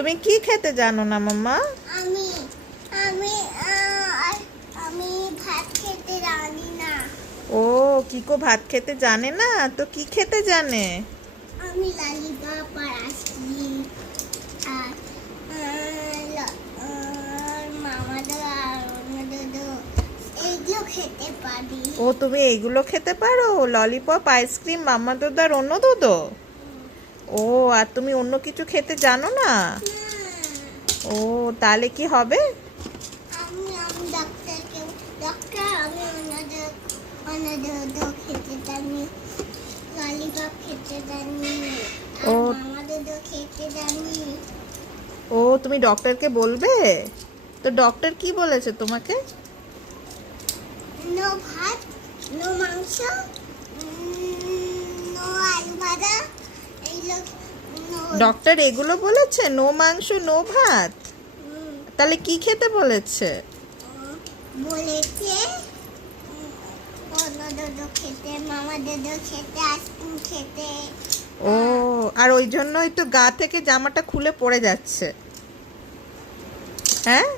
তুমি কি খেতে জানো না মাম্মা? আমি আমি আহ, আমি ভাত খেতে জানি না। ও কিকো ভাত খেতে জানে না, তো কি খেতে জানে? আমি ললিপপ আর আইসক্রিম আর মামাদো আর অন্যদো এইগুলো খেতে পারি। ও তুমি এইগুলো খেতে পারো, ললিপপ, আইসক্রিম, মাম্মা দুধ আর অন্য দুধ? ও আর তুমি অন্য কিছু খেতে জানো না? ও তাহলে কি হবে? আমি আমি ডক্টর আমি অন্যদো খেতে জানি, ললিপপ খেতে জানি ও আর মামাদো খেতে জানি। ও তুমি ডক্টরকে বলবে? তো ডক্টর কি বলেছে তোমাকে? নো ভাত, নো মাংস, নো আলু ভাজা, এইগুলো নো। ডক্টর এগুলো বলেছে, নো মাংস নো ভাত? তাহলে কি খেতে বলেছে? বলেছে অন্যদো খেতে, মামাদো খেতে, আইসক্রিম খেতে। ও আর ওই জন্যই তো গা থেকে জামাটা খুলে পড়ে যাচ্ছে, হ্যাঁ?